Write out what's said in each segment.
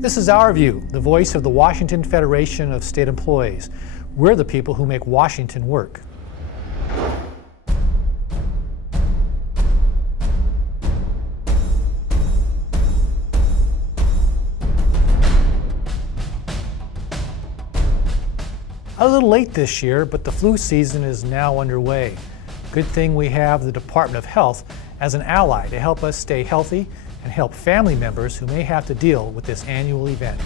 This is Our View, the voice of the Washington Federation of State Employees. We're the people who make Washington work. A little late this year, but the flu season is now underway. Good thing we have the Department of Health as an ally to help us stay healthy and help family members who may have to deal with this annual event.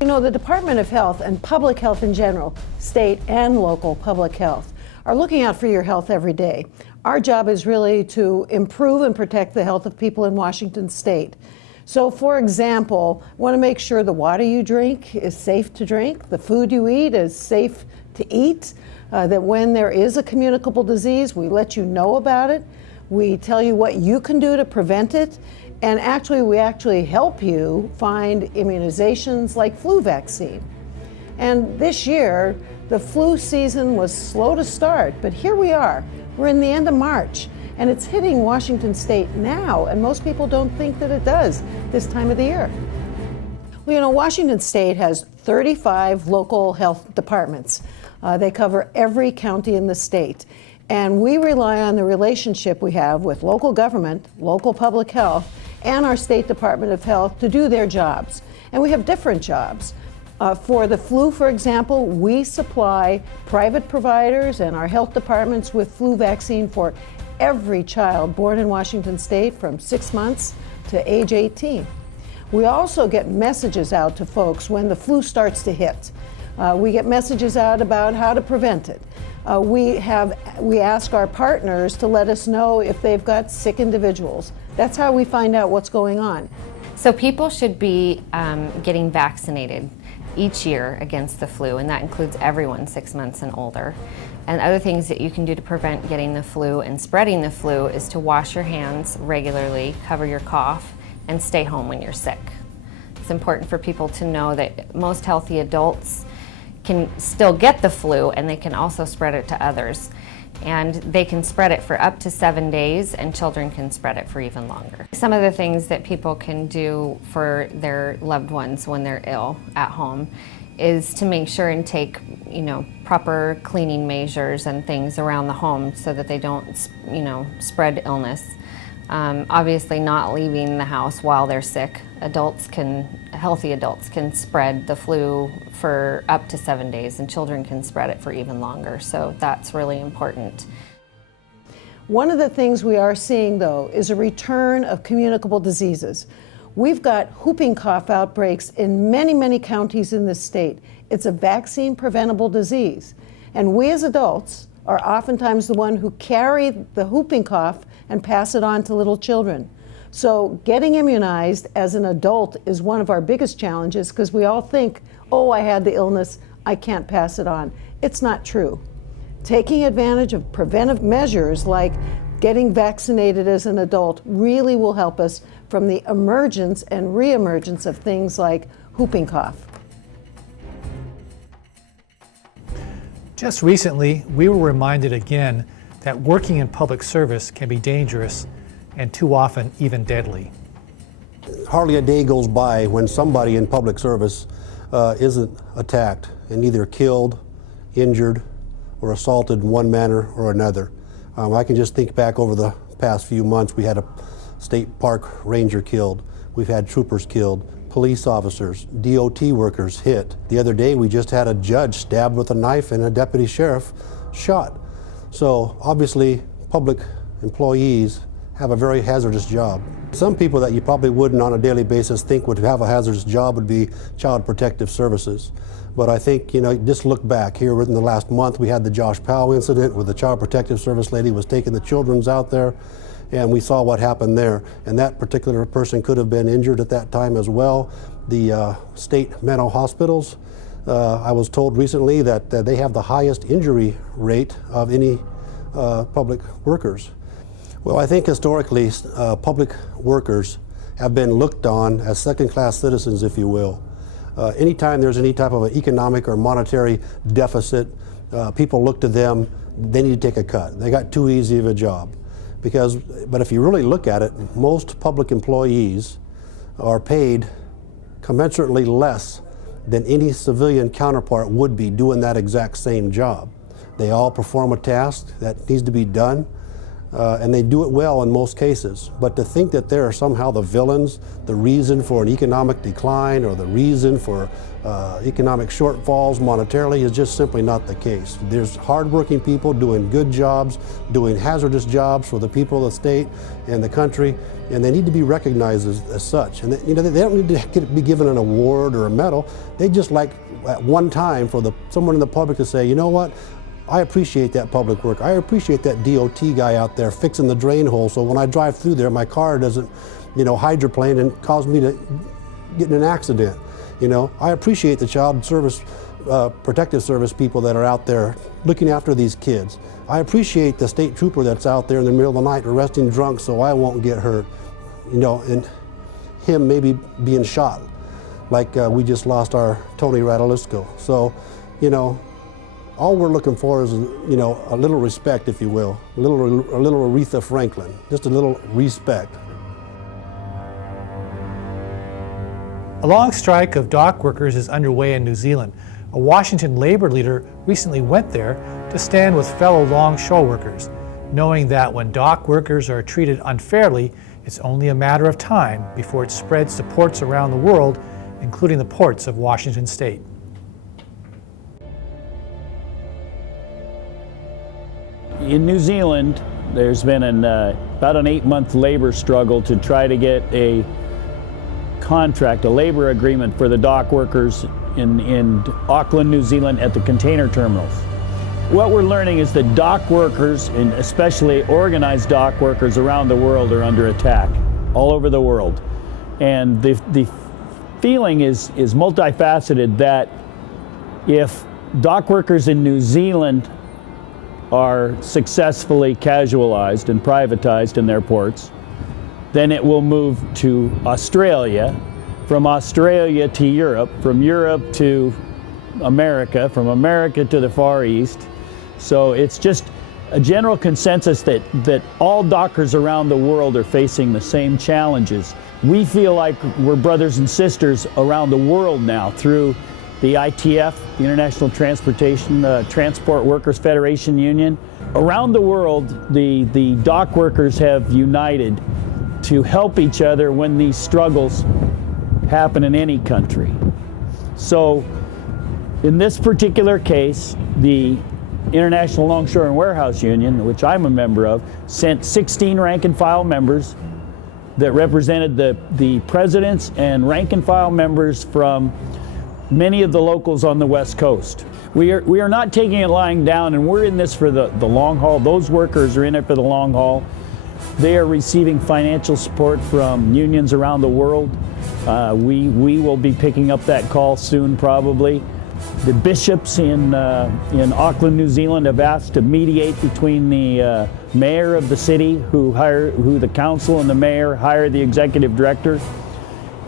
You know, the Department of Health and public health in general, state and local public health, are looking out for your health every day. Our job is really to improve and protect the health of people in Washington state. So, for example, want to make sure the water you drink is safe to drink, the food you eat is safe to eat, that when there is a communicable disease, we let you know about it. We tell you what you can do to prevent it. And actually, we help you find immunizations like flu vaccine. And this year, the flu season was slow to start, but here we are. We're in the end of March. And it's hitting Washington state now, and most people don't think that it does this time of the year. Well, you know, Washington state has 35 local health departments. They cover every county in the state. And we rely on the relationship we have with local government, local public health, and our State Department of Health to do their jobs. And we have different jobs. For the flu, for example, we supply private providers and our health departments with flu vaccine for every child born in Washington state from 6 months to age 18. We also get messages out to folks when the flu starts to hit. We get messages out about how to prevent it. We ask our partners to let us know if they've got sick individuals. That's how we find out what's going on. So people should be getting vaccinated each year against the flu, and that includes everyone 6 months and older. And other things that you can do to prevent getting the flu and spreading the flu is to wash your hands regularly, cover your cough, and stay home when you're sick. It's important for people to know that most healthy adults can still get the flu, and they can also spread it to others. And they can spread it for up to 7 days, and children can spread it for even longer. Some of the things that people can do for their loved ones when they're ill at home is to make sure and take, proper cleaning measures and things around the home so that they don't, spread illness. Obviously not leaving the house while they're sick. Healthy adults can spread the flu for up to 7 days, and children can spread it for even longer. So that's really important. One of the things we are seeing, though, is a return of communicable diseases. We've got whooping cough outbreaks in many, many counties in this state. It's a vaccine-preventable disease. And we as adults are oftentimes the one who carry the whooping cough and pass it on to little children. So getting immunized as an adult is one of our biggest challenges, because we all think, oh, I had the illness, I can't pass it on. It's not true. Taking advantage of preventive measures like getting vaccinated as an adult really will help us from the emergence and reemergence of things like whooping cough. Just recently, we were reminded again that working in public service can be dangerous and too often even deadly. Hardly a day goes by when somebody in public service isn't attacked and either killed, injured, or assaulted in one manner or another. I can just think back over the past few months. We had a state park ranger killed. We've had troopers killed, police officers, DOT workers hit. The other day we just had a judge stabbed with a knife and a deputy sheriff shot. So obviously public employees have a very hazardous job. Some people that you probably wouldn't on a daily basis think would have a hazardous job would be Child Protective Services. But I think, just look back here within the last month, we had the Josh Powell incident where the Child Protective Service lady was taking the children's out there, and we saw what happened there. And that particular person could have been injured at that time as well. The state mental hospitals, I was told recently that they have the highest injury rate of any public workers. Well, I think historically public workers have been looked on as second-class citizens, if you will. Anytime there's any type of an economic or monetary deficit, people look to them, they need to take a cut. They got too easy of a job. But if you really look at it, most public employees are paid commensurately less than any civilian counterpart would be doing that exact same job. They all perform a task that needs to be done, and they do it well in most cases. But to think that they are somehow the villains, the reason for an economic decline or the reason for economic shortfalls monetarily is just simply not the case. There's hardworking people doing good jobs, doing hazardous jobs for the people of the state and the country, and they need to be recognized as such. And they don't need to be given an award or a medal. They just like at one time for someone in the public to say, you know what, I appreciate that public work. I appreciate that DOT guy out there fixing the drain hole so when I drive through there, my car doesn't, hydroplane and cause me to get in an accident. I appreciate the child service, protective service people that are out there looking after these kids. I appreciate the state trooper that's out there in the middle of the night arresting drunks so I won't get hurt, and him maybe being shot like we just lost our Tony Radalisco. So, all we're looking for is, a little respect, if you will, a little Aretha Franklin, just a little respect. A long strike of dock workers is underway in New Zealand. A Washington labor leader recently went there to stand with fellow longshore workers, knowing that when dock workers are treated unfairly, it's only a matter of time before it spreads to ports around the world, including the ports of Washington State. In New Zealand, there's been about an 8-month labor struggle to try to get a contract, a labor agreement for the dock workers in Auckland, New Zealand at the container terminals. What we're learning is that dock workers, and especially organized dock workers around the world, are under attack all over the world. And the feeling is multifaceted that if dock workers in New Zealand are successfully casualized and privatized in their ports, then it will move to Australia, from Australia to Europe, from Europe to America, from America to the Far East. So it's just a general consensus that all dockers around the world are facing the same challenges. We feel like we're brothers and sisters around the world now through the ITF, the International Transport Workers Federation Union. Around the world, the dock workers have united to help each other when these struggles happen in any country. So in this particular case, the International Longshore and Warehouse Union, which I'm a member of, sent 16 rank and file members that represented the presidents and rank and file members from many of the locals on the West Coast. We are not taking it lying down, and we're in this for the long haul. Those workers are in it for the long haul. They are receiving financial support from unions around the world. We will be picking up that call soon, probably. The bishops in Auckland, New Zealand have asked to mediate between the mayor of the city, who the council and the mayor hire the executive director.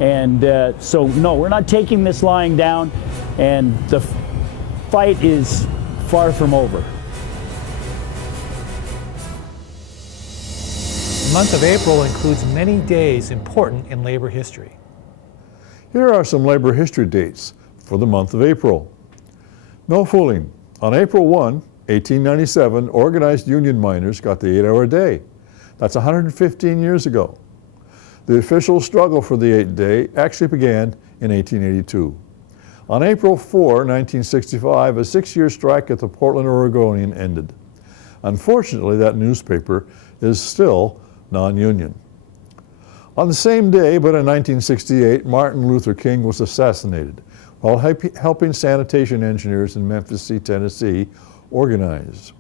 And so, no, we're not taking this lying down, and the fight is far from over. The month of April includes many days important in labor history. Here are some labor history dates for the month of April. No fooling. On April 1, 1897, organized union miners got the 8-hour day. That's 115 years ago. The official struggle for the 8-day actually began in 1882. On April 4, 1965, a 6-year strike at the Portland Oregonian ended. Unfortunately, that newspaper is still non-union. On the same day, but in 1968, Martin Luther King was assassinated while helping sanitation engineers in Memphis, Tennessee, organize.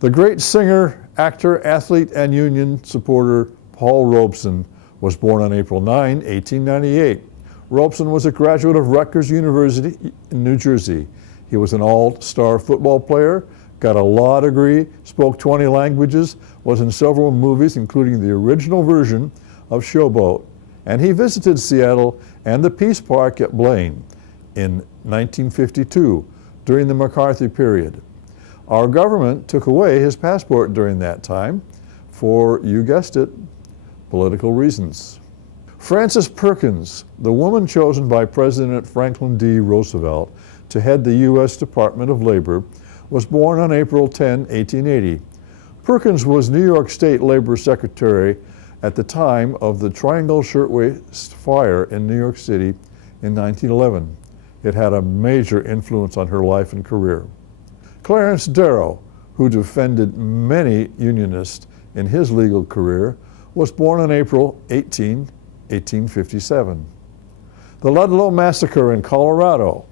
The great singer, actor, athlete, and union supporter Paul Robeson was born on April 9, 1898. Robeson was a graduate of Rutgers University in New Jersey. He was an all-star football player, got a law degree, spoke 20 languages, was in several movies, including the original version of Showboat. And he visited Seattle and the Peace Park at Blaine in 1952 during the McCarthy period. Our government took away his passport during that time for, you guessed it, political reasons. Frances Perkins, the woman chosen by President Franklin D. Roosevelt to head the U.S. Department of Labor, was born on April 10, 1880. Perkins was New York State Labor Secretary at the time of the Triangle Shirtwaist Fire in New York City in 1911. It had a major influence on her life and career. Clarence Darrow, who defended many Unionists in his legal career, was born on April 18, 1857. The Ludlow Massacre in Colorado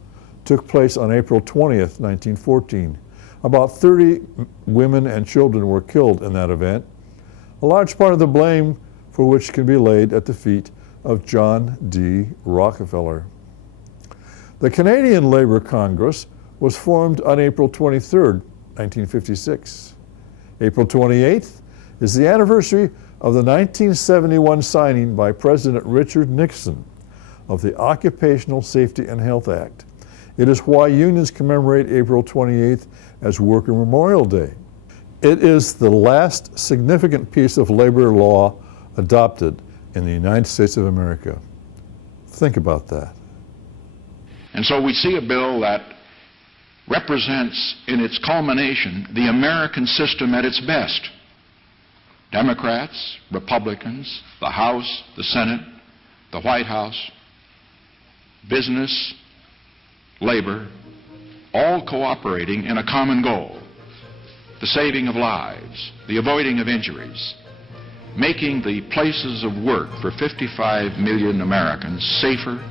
took place on April 20th, 1914. About 30 women and children were killed in that event, a large part of the blame for which can be laid at the feet of John D. Rockefeller. The Canadian Labour Congress was formed on April 23rd, 1956. April 28th is the anniversary of the 1971 signing by President Richard Nixon of the Occupational Safety and Health Act. It is why unions commemorate April 28th as Worker Memorial Day. It is the last significant piece of labor law adopted in the United States of America. Think about that. And so we see a bill that represents in its culmination the American system at its best. Democrats, Republicans, the House, the Senate, the White House, business, labor, all cooperating in a common goal: the saving of lives, the avoiding of injuries, making the places of work for 55 million Americans safer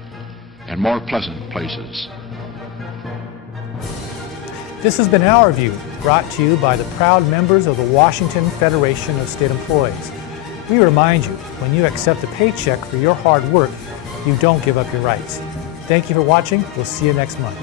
and more pleasant places. This has been Our View, brought to you by the proud members of the Washington Federation of State Employees. We remind you, when you accept a paycheck for your hard work, you don't give up your rights. Thank you for watching. We'll see you next month.